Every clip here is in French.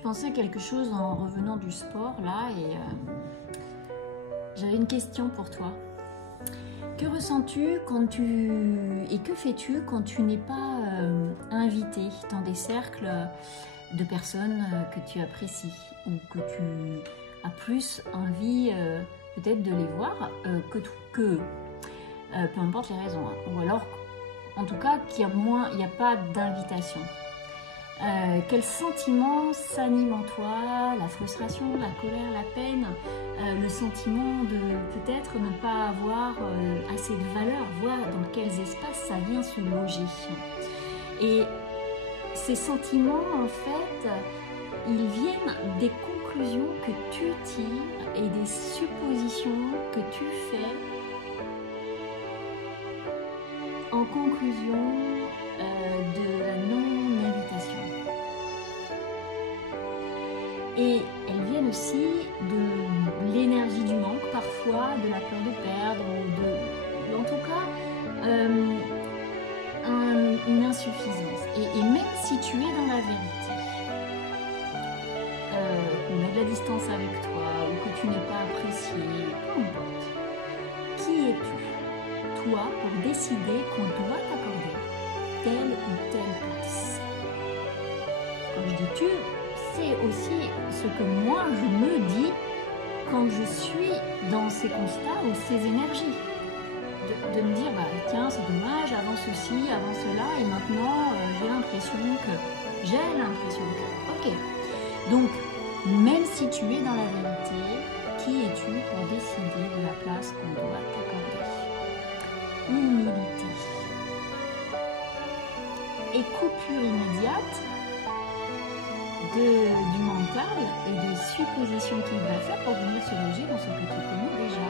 Je pensais à quelque chose en revenant du sport là et j'avais une question pour toi. Que ressens-tu et que fais-tu quand tu n'es pas invité dans des cercles de personnes que tu apprécies ou que tu as plus envie peut-être de les voir peu importe les raisons, hein. Ou alors en tout cas qu'il n'y a pas d'invitation. Quel sentiment s'anime en toi? La frustration, la colère, la peine, le sentiment de peut-être ne pas avoir assez de valeur, voir dans quels espaces ça vient se loger. Et ces sentiments, en fait, ils viennent des conclusions que tu tires et des suppositions que tu fais en conclusion de la non-invitation. Et elles viennent aussi de l'énergie du manque, parfois de la peur de perdre, ou en tout cas une insuffisance. Et même si tu es dans la vérité, on met de la distance avec toi, ou que tu n'es pas apprécié, peu importe, qui es-tu, toi, pour décider qu'on doit t'accorder telle ou telle place? Quand je dis tu, c'est aussi ce que moi je me dis quand je suis dans ces constats ou ces énergies. De me dire, bah tiens, c'est dommage, avant ceci, avant cela, et maintenant j'ai l'impression que... Ok. Donc, même si tu es dans la vérité, qui es-tu pour décider de la place qu'on doit t'accorder? Humilité. Et coupure immédiate du mental et de suppositions qu'il va faire pour venir se loger dans ce que tu connais déjà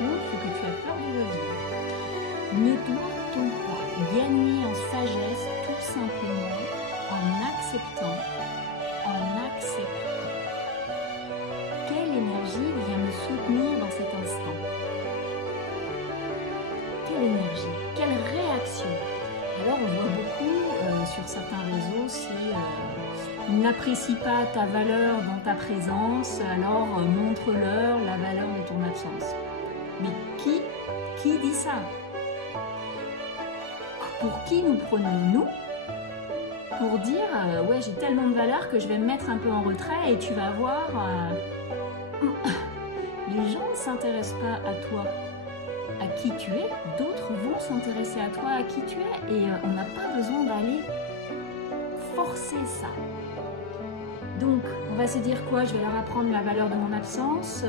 ou ce que tu as peur de revivre. Ne doit-on pas gagner en sagesse tout simplement en acceptant quelle énergie vient me soutenir dans cet instant? Quelle énergie? Quelle réaction? Alors on voit beaucoup sur certains réseaux, si ils n'apprécient pas ta valeur dans ta présence, alors montre-leur la valeur de ton absence. Mais qui dit ça? Pour qui nous prenons-nous pour dire ouais, j'ai tellement de valeur que je vais me mettre un peu en retrait et tu vas voir les gens ne s'intéressent pas à toi, à qui tu es, d'autres vont s'intéresser à toi, à qui tu es, et on n'a pas besoin d'aller forcer ça. Donc, on va se dire quoi? Je vais leur apprendre la valeur de mon absence,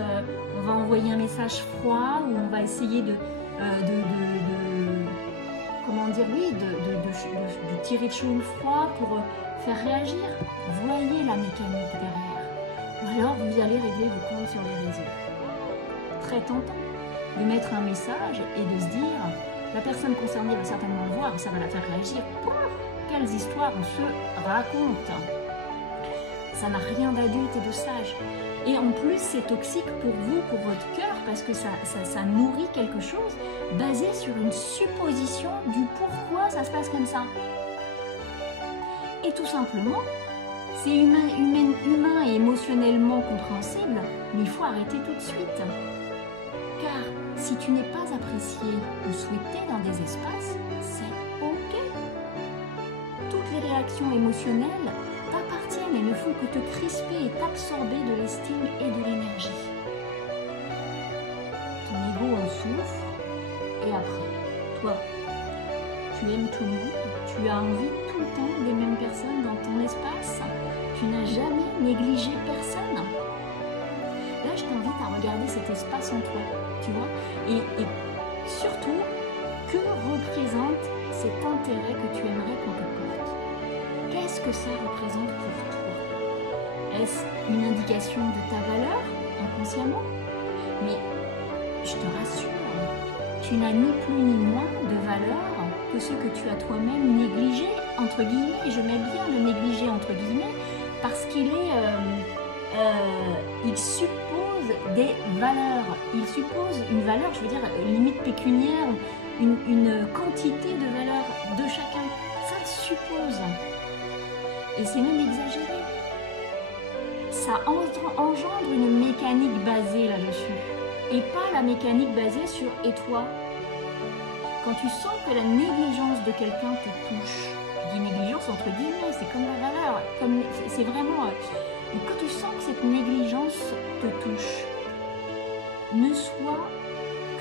on va envoyer un message froid, ou on va essayer de tirer de chaud ou froid pour faire réagir. Voyez la mécanique derrière. Ou alors, vous allez régler vos comptes sur les réseaux. Très tentant de mettre un message et de se dire, la personne concernée va certainement le voir, ça va la faire réagir. Quelles histoires on se raconte! Ça n'a rien d'adulte et de sage. Et en plus, c'est toxique pour vous, pour votre cœur, parce que ça nourrit quelque chose basé sur une supposition du pourquoi ça se passe comme ça. Et tout simplement, c'est humain et émotionnellement compréhensible, mais il faut arrêter tout de suite. Car si tu n'es pas apprécié ou souhaité dans des espaces, c'est ok. Toutes les réactions émotionnelles t'appartiennent et ne font que te crisper et t'absorber de l'estime et de l'énergie. Ton ego en souffre, et après, toi, tu aimes tout le monde, tu as envie tout le temps des mêmes personnes dans ton espace, tu n'as jamais négligé personne. Là, je t'invite à regarder cet espace en toi, tu vois, et surtout, que représente cet intérêt que tu aimerais qu'on te porte? Qu'est-ce que ça représente pour toi? Est-ce une indication de ta valeur, inconsciemment? Mais je te rassure, tu n'as ni plus ni moins de valeur que ce que tu as toi-même négligé, entre guillemets, et je mets bien le négligé entre guillemets, parce qu'il il suppose des valeurs, il suppose une valeur, je veux dire, limite pécuniaire, une quantité de valeur de chacun, ça suppose. Et c'est même exagéré. ça engendre une mécanique basée là-dessus. Et pas la mécanique basée sur « et toi ?» Quand tu sens que la négligence de quelqu'un te touche, je dis négligence entre guillemets, c'est comme la valeur, c'est vraiment... Donc quand tu sens que cette négligence te touche, ne sois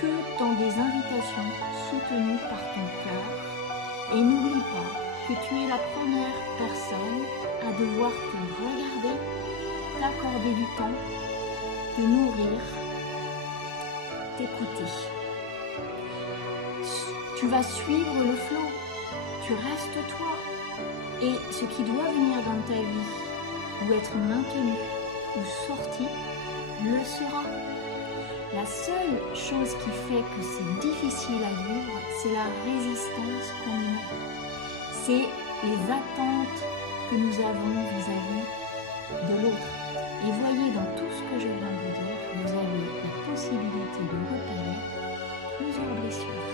que dans des invitations soutenues par ton cœur et n'oublie pas que tu es la première personne à devoir te regarder, t'accorder du temps, te nourrir, t'écouter. Tu vas suivre le flot, tu restes toi et ce qui doit venir dans ta vie ou être maintenu ou sorti le sera. La seule chose qui fait que c'est difficile à vivre, c'est la résistance qu'on y met. C'est les attentes que nous avons vis-à-vis de l'autre. Et voyez, dans tout ce que je viens de vous dire, vous avez la possibilité de repérer plusieurs blessures.